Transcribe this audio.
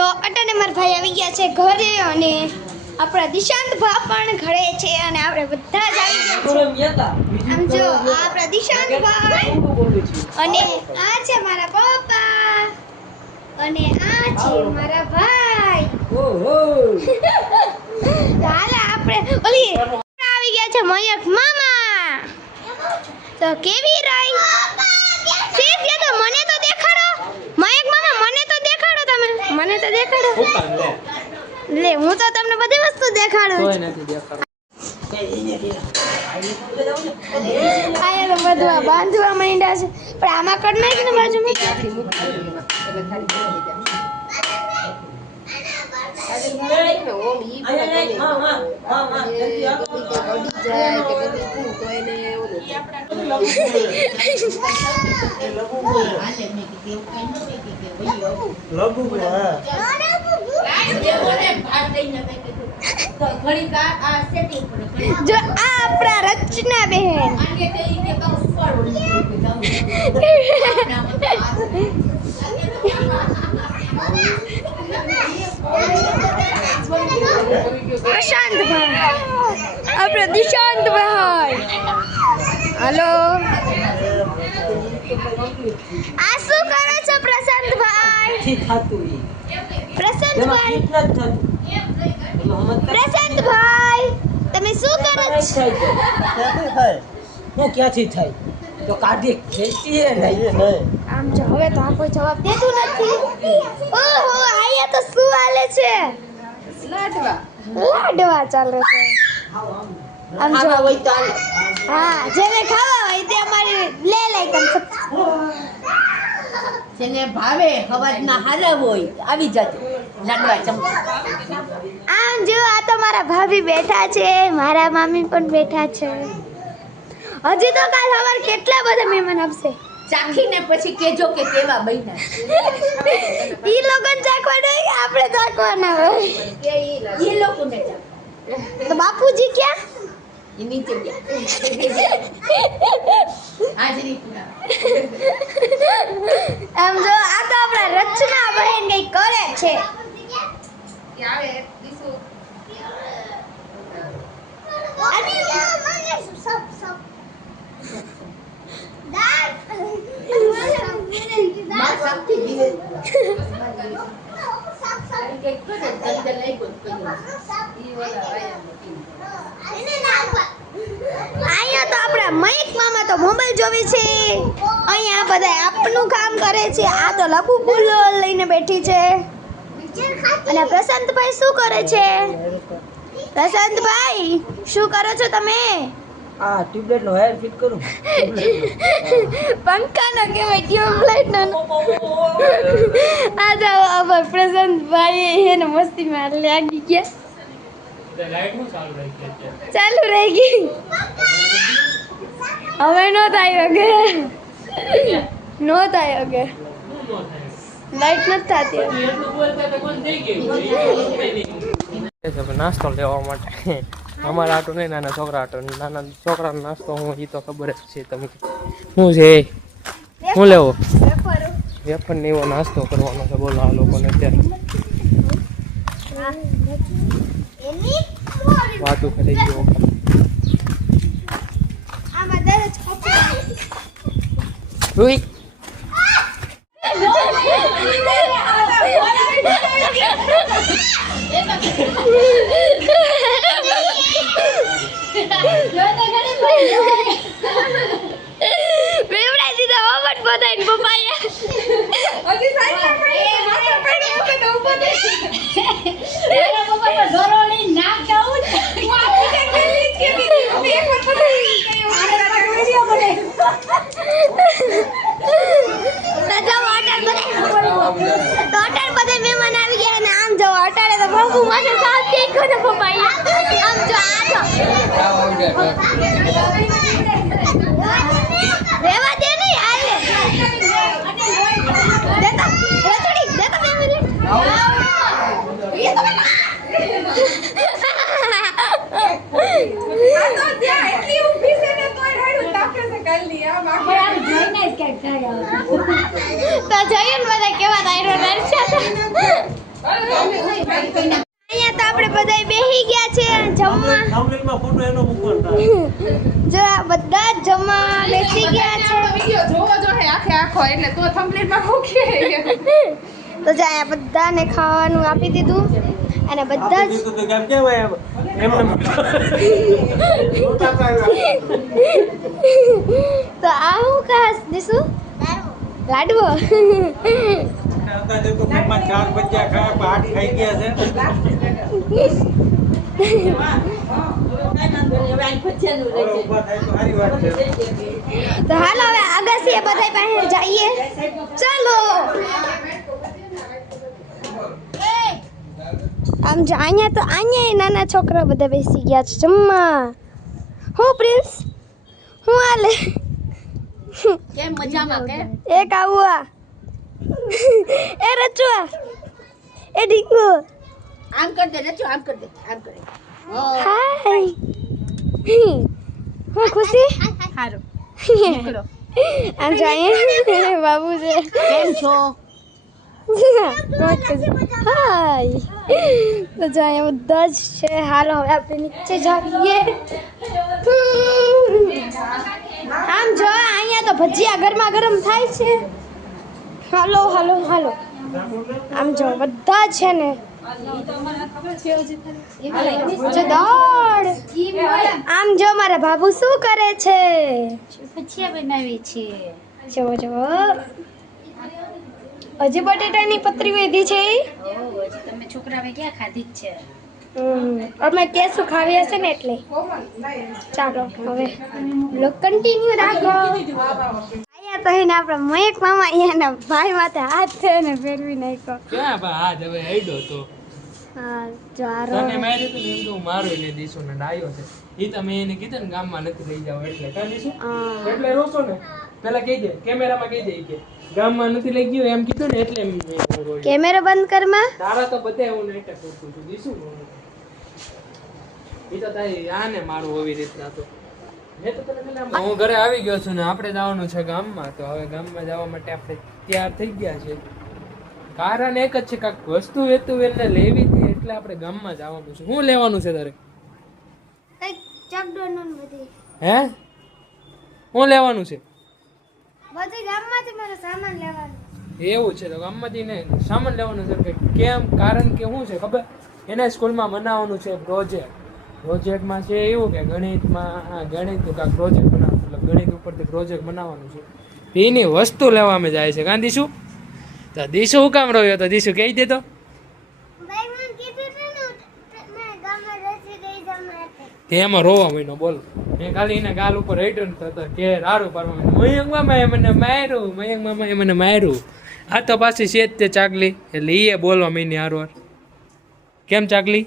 તો અટાણે મારા ભાઈ આવી ગયા છે ઘરે અને આપણા દિશાંત ભા પણ ઘરે છે અને આપણે બધા જ આવી ગયા છે આમ જો આ આપણા દિશાંત ભાઈ અને આ છે મારા પપ્પા અને આ છે મારા ભાઈ ઓહો હાલ આપણે ઓલી આવી ગયા છે મયક મામા તો કેવી રહી સિર્ફ કે તો મને તો દેખાડો મયક મામા મને તો દેખાડો તમે મને તો દેખાડો લે હું તો તમને બધી વસ્તુ દેખાડું કોઈ નથી દેખાડો આયા તો બધું બાંધવા માંડ્યા છે પણ આમાં કટ નાખી ને બાજુમાં જો આ આપણા રચના બહેન પ્રશાંત ભાઈ આપણે દિશાંત ભાઈ હેલો આ શું કરો છો પ્રશાંત ભાઈ પ્રશાંત ભાઈ પ્રશાંત ભાઈ તમે શું કરો છો હું ક્યાંથી થાય તો કાઢી ખેંચીએ નહીં આમ જો હવે તો આ કોઈ જવાબ દેતું નથી ઓહો આયા તો શું હાલે છે લાડવા ચાલે છે આમ જો હા જેને ખાવા હોય તે અમારી લે લાઈકન જેને ભાવે હવાજના હારા હોય આવી જજો લાડવા ચમચા આમ જો આ તો મારા ભાભી બેઠા છે મારા મામી પણ બેઠા છે હજી તો કાલ સવાર કેટલા બધા મહેમાન આવશે ચાખીને પછી કેજો કે કેવા બન્યા ઈ લોકોને ચાખવાના હોય આપણે ચાખવાના હોય ઈ લોકોને તો બાપુજી ક્યાં ઈ નીચે ગયા હાજરી પૂરા આમ જો આ તો આપણા રચના બહેન કઈ કરે છે આવે દીસુ અહીંયા તો આપણા મયક મામા તો મોબાઈલ જોવે છે અહીંયા બધા આપનું કામ કરે છે આ તો લખુ ફૂલ લઈને બેઠી છે અને પ્રશાંતભાઈ શું કરે છે પ્રશાંતભાઈ શું કરો છો તમે આ ટ્યુબલાઇટ નો વાયર ફિટ કરું પંખા નો કેવાય ટ્યુબલાઇટ નો આ તો અબર પ્રશાંતભાઈ એને મસ્તી માં લાગી ગયા ચાલુ રહી ગઈ હવે નો થાય કે નો થાય કે લાઈટ નથી થતી નાસ્તો લેવા માટે અમારા આટો નહીં નાના છોકરા આટો નાના છોકરાનો નાસ્તો હું એ તો ખબર જ છે તમે શું છે શું લેવો વેફર ને એવો નાસ્તો કરવાનો છે બોલો આ લોકોને અત્યારે વાતું કરી ગયો રૂઈ બેવડાઈ દીધા ઓવટ બધાઈને પપ્પાએ હજી સાઈડ માથા પડ્યા કે ઉભો થઈ એના પપ્પા તો દરોડી નાક જાઉં હું આપી કે લીચ કે દીધી એક વાર પકડી ગયો આને વિડિયો બને સજા વાટર બધે મહેમાન આવી ગયા અને આમ જો અટાડે તો બાબુ માથે સાથ દેખો ને પપ્પાએ આમ જો આ જો રેવા દે ને હાલે દેતા રતડી દેતા 2 મિનિટ એ તો બેટા આ તો ત્યાં એટલી ઊભી છે ને તોય રાડું તાકે છે કાલની આ બાકી આ જોઈને જ કે થાય તો જોયું બધા કેવા દાયરો નરછા અહીંયા તો આપણે બધાય બેસી ગયા છે જમવા. જો આ બધા જ જમવા બેસી ગયા છે. વિડિયો જોવો જો હે આખો એટલે તો થંબનેલમાં મૂકીએ. તો જો અહીંયા બધાને ખાવાનું આપી દીધું અને બધા જ તો આ હું ખાસ દીશું લાડવો. તો હાલો હવે અગાસીએ બધા પાસે જઈએ. ચાલો આમ જો અહીંયા તો અહીંયા નાના છોકરા બધા બેસી ગયા છે જમવા. હું પ્રિન્સ હું હાલે કેમ મજામાં કે એક આવું એ રચવા એ ડીકુ આમ કર દે નચો આમ કર દે આમ કરે હાય હું ખુશી હારું આમ જો અહીંયા બાબુ છે. કેમ છો હાય તો જો અહીંયા બધા જ છે. હાલો હવે આપણે નીચે જઈએ. આમ જો અહીંયા તો ભજીયા ગરમા ગરમ થાય છે. હાલો હાલો હાલો આમ જો બધા છે ને જો દોડ. આમ જો મારા બાબુ શું કરે છે? ભજીયા બનાવી છે જો જો હજી બટેટાની પતરી વેધી છે. તમે છોકરાએ ક્યાં ખાધી જ છે અમે કેસું ખાવી હશે ને એટલે. ચાલો હવે બ્લોગ કન્ટિન્યુ રાખો. અહીંયા તો એને આપણા મયંક મામા અહીંયાના ભાઈ માથે હાથ થઈને ફેરવી નાખ્યો. ક્યાં બા આજ હવે હેડો તો હા જો આ તને માર્યું તું ને એમ તો હું મારું એને દીશું ને ડાયો છે ઈ તમે એને કીધું ને ગામમાં નથી લઈ જાવ એટલે કાં દીશું એટલે રોશો ને પેલા કહી દે કેમેરામાં કહી દે કે ગામમાં નથી લઈ ગયો એમ કીધું ને એટલે એમ કેમેરો બંધ કરમાં. તારા તો બધા હું નાટક કરતું છું દીશું ઈ તો તારી આને મારું આવી રીતના તો મેં તો તને પેલા હું ઘરે આવી ગયો છું ને આપણે જવાનું છે ગામમાં. તો હવે ગામમાં જવા માટે આપણે તૈયાર થઈ ગયા છે. કારણ એક જ છે કાંક વસ્તુ વેતું એને લેવી હતી એટલે આપણે ગામમાં જવાનું છે. શું લેવાનું છે તારે? કઈક ચકડોળનું ને બધી હે શું લેવાનું છે? બધું ગામમાંથી મારો સામાન લેવાનો. એવું છે તો ગામમાંથી ને સામાન લેવાનું છે કે કેમ? કારણ કે શું છે ખબર? એના સ્કૂલમાં બનાવવાનું છે પ્રોજેક્ટ. પ્રોજેક્ટમાં છે એવું કે ગણિતમાં ગણિતનું કાંક પ્રોજેક્ટ બનાવવાનું મતલબ ગણિત ઉપરથી પ્રોજેક્ટ બનાવવાનું છે. એની વસ્તુ લેવામાં જાય છે. કાં દીશું? તો દીશું હું કામ રહ્યો તો દીશું કહી દે તો. તે એમાં રોવા મહિનો બોલ. મેં ખાલી એના ગાલ ઉપર રિટર્ન થતો કે રાડું પાડવા મયંક મામાએ મને માર્યું, મયંક મામાએ મને માર્યું. આ તો પાછી છે જ તે ચાકલી એટલે એ બોલવા મહિની હારવાર. કેમ ચાકલી?